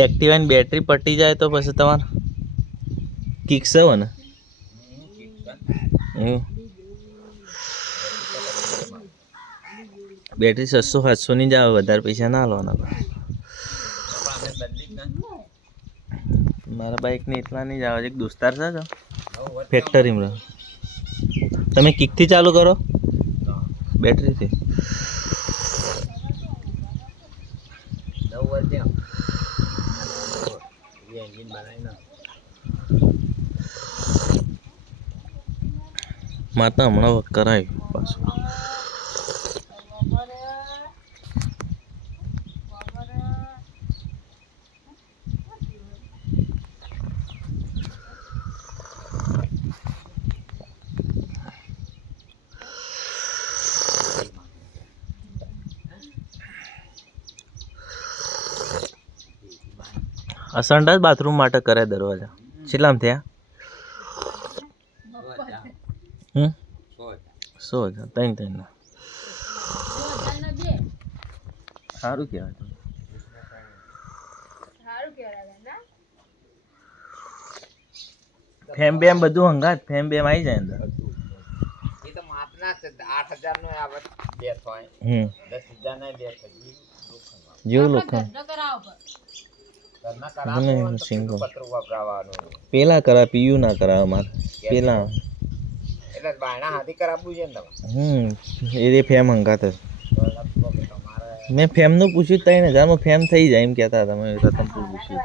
Activa ની battery પટી જાય તો પછી તમારે કિક્સ આવે ને બેટરી 600-700 ની જ આવે, વધારે પૈસા ના લેવાના. મારા બાઇક ને એટલા નહીં જ આવે. એક દોસ્તાર છે ફેક્ટરીમાં. તમે કિકથી ચાલુ કરો બેટરીથી? માતા હમણાં કરાય પાછું. આ સંડાસ બાથરૂમ માટે કરે દરવાજા. કેટલામ થયા? 100,000 ત્રણ ના. સારું કહેવાય. ફેમ બેમ બધું હંગાત. ફેમ બેમ આવી જાય અંદર. એ તો માપના 8,000 નો આવે બે થાય. 10,000 ના બે થાય. જેવું લોખંડ પેલા કરા પીયુ ના કરાવે મારે પેલા એટલે બાયણા હાથી કરાવવું છે ને તમારે. એ ફેમ હંગાત જ. મેં ફેમ નું પૂછ્યું 3,000 માં ફેમ થઈ જાય એમ કહેતા હતા. મેં રતનપુર પૂછ્યું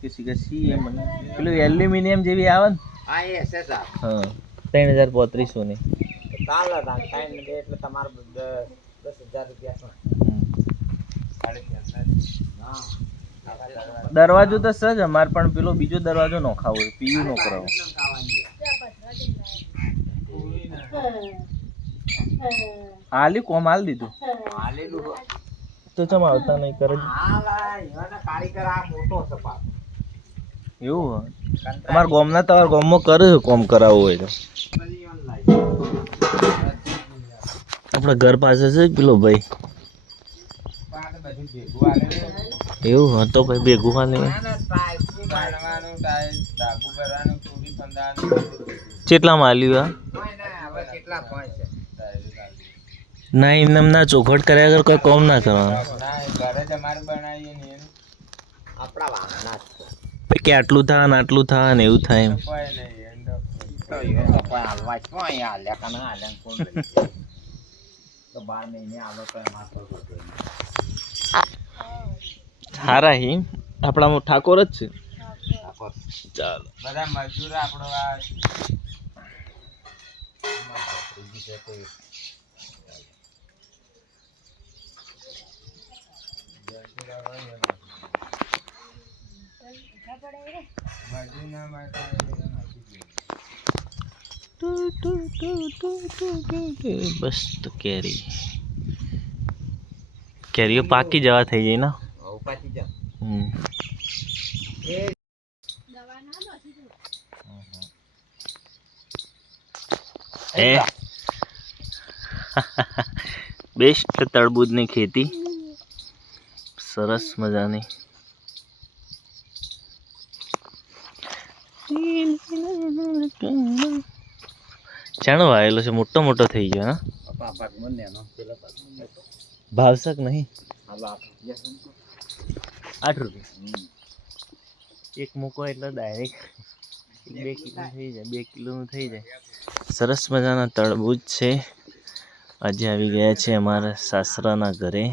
કિસી का CM પેલું એલ્યુમિનિયમ જેવી આવે ને. હા એ SSR. હા 3,3500 ની ચાલે. એટલે તમારે 10,000 રૂપિયા. દરવાજો તો સજ અમાર પણ પેલો બીજો દરવાજો નોખાવો પીયુ નો કરાવો. હાલી કોમ હાલ દીધું તો ચમ આવતા નહીં કરે. એવું અમાર ગામના તમારા ગામમાં કરે કોમ કરાવવું હોય તો. આપણા ઘર પાસે છે પેલો ભાઈ. એવું હા તો ભાઈ ભેગું હાલે. કેટલામાં આલ્યું? ના એમને ના ચોખવટ કર્યા વગર કોઈ કોમ ના કરવાનું. કે આટલું થાય ને આટલું થાય ને એવું થાય એમ. સારા હી આપણા ઠાકોર જ છે. ચાલો બધા મજૂર આપણો બસ તો કેરીઓ પાકી જવા થઈ જાય ને. બેસ્ટ તરબૂજની ખેતી સરસ મજાની. ચાણો વાયેલો છે મોટો મોટો થઈ ગયો. ભાવશક નહીં 8 રૂપિયા એક મૂકો એટલે ડાયરેક્ટ 2 કિલો થઈ જાય. 2 કિલોનું થઈ જાય. સરસ મજાના તરબૂચ છે. આજે આવી ગયા છે અમારા સાસરાના ઘરે.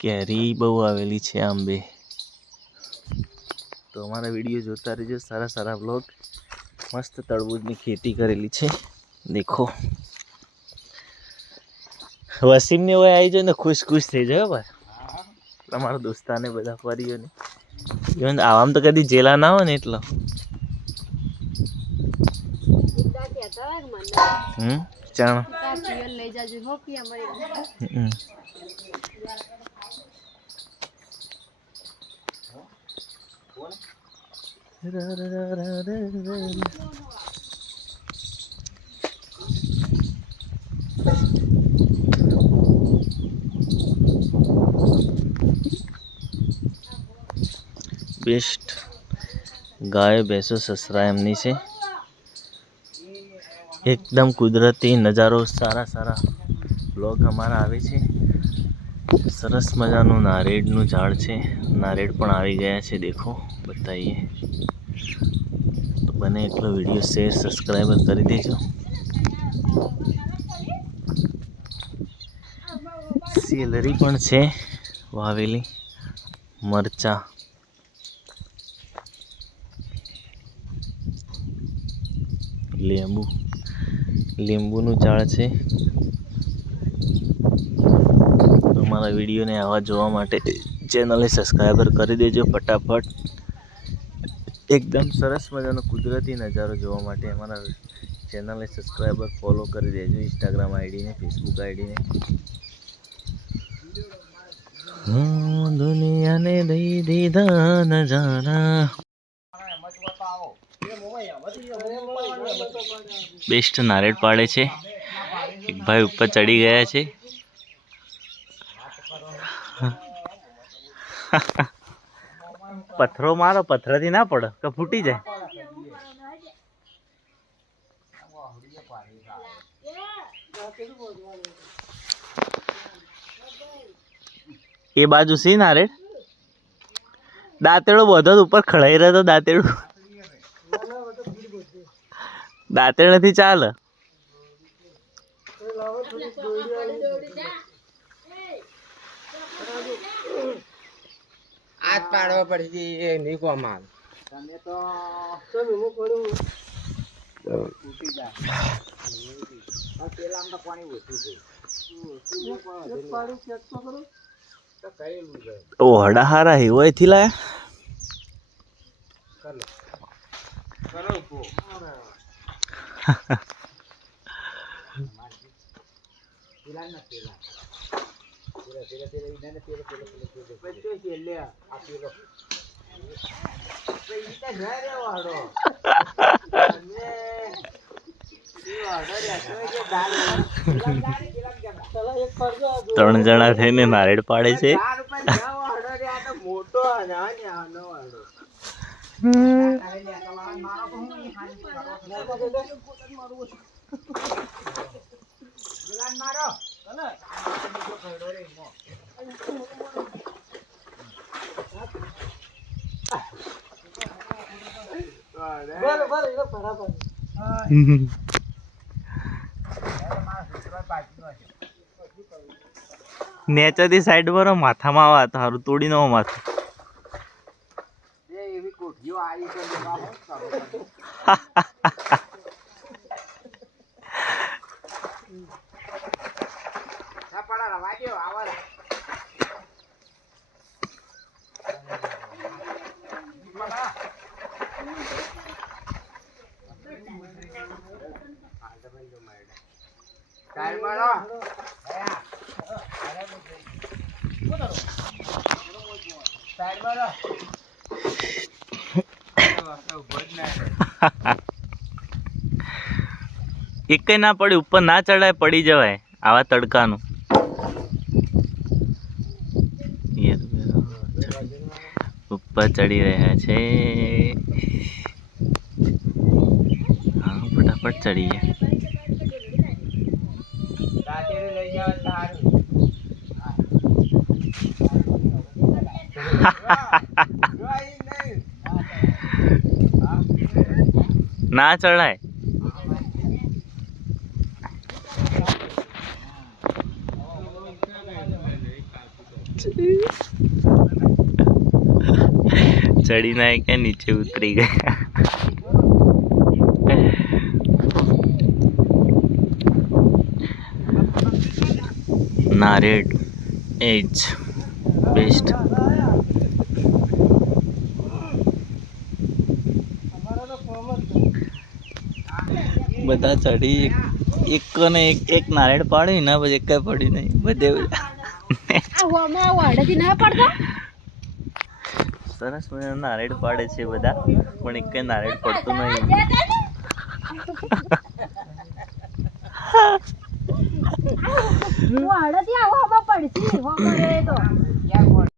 કેરી બહુ આવેલી છે આંબે. તો અમારા વિડીયો જોતા રહેજો. સારા સારા વ્લોગ. મસ્ત તરબૂજની ખેતી કરેલી છે. દેખો વસીમને હોય આવી જાય ને ખુશ ખુશ થઈ જાય. બસ તમારા દોસ્તાને બધા ફરીઓને ઇવન આવામ તો કદી જેલા ના હોય ને એટલો ચાણ बेस्ट गाय भैंसो ससरा एमनी से एकदम कुदरती नज़ारो सारा सारा ब्लॉग हमारा आवे छे सरस मजाનું નારેળનું ઝાડ છે નારેળ પણ આવી ગયા છે દેખો બતાઈએ તો બને એટલો વિડીયો શેર સબસ્ક્રાઈબર કરી દેજો સેલરી પણ છે વાવેલી મરચા લીંબુનું ઝાડ છે અમારા વિડીયોને આવા જોવા માટે ચેનલને સબસ્ક્રાઈબર કરી દેજો ફટાફટ એકદમ સરસ મજાનો કુદરતી નજારો જોવા માટે અમારા ચેનલને સબસ્ક્રાઈબર ફોલો કરી દેજો ઇન્સ્ટાગ્રામ આઈડીને ફેસબુક આઈડીને દુનિયાને દઈ દીધા નજારા बेस्ट नारेड़ पाड़े छे एक भाई ऊपर चढ़ी गया छे पत्थरों मारो पत्थर थी ना पड़े तो फूटी जाए ये बाजू सी नारेड़ दातेड़ो बहुत ऊपर खड़ाई रहे तो दातेड़ो दातेड़ नहीं चाल आज पाड़वा पड़ी थी ये नहीं को माल तने तो मु पड़ू टूटी जा और पेला में तो पानी ओछू છે એક પાડું ચેક તો કરો તો કઈલું છે ओ हड़ा हारा ही ओए थी लाया करो को पेला ना पेला तेरा तेरा इन्हें तेरा बच्चे के ले आ पेलो पे इता घर रे वाडो ने ये वाडो रे तो के दाल चला एक फरजो 3 જણા થઈને નારેળ પાડે છે 4 રૂપિયા જાવ વાડો રે આ તો મોટો અને આનો વાડો મારો તો હું હાની મારો ગુલાન મારો ચલે ખડો રે મો બોલ બોલ એ બરાબર નેચરથી સાઈડ પર માથામાં આવા તારું તોડી નો માથું એ એવી કોઠીઓ આવી છે બાબા ના પડા રવા દો આવા टाइम मारो साइड मारो એક ના પડે ઉપર ના ચડાય પડી જવાય આવા તડકાનું ઉપર ચડી રહ્યા છે હા ફટાફટ ચડી ગયા ના ચડાય चढ़ी ना क्या नीचे उतरी गया नारेड एज बेस्ट બધા ચડી એક ને એક નારેળ પાડી ને પછી એક પડી નહીં બધે સરસ મજાના નારેળ પાડે છે બધા પણ એક નારેળ પડતું નહીં પડશે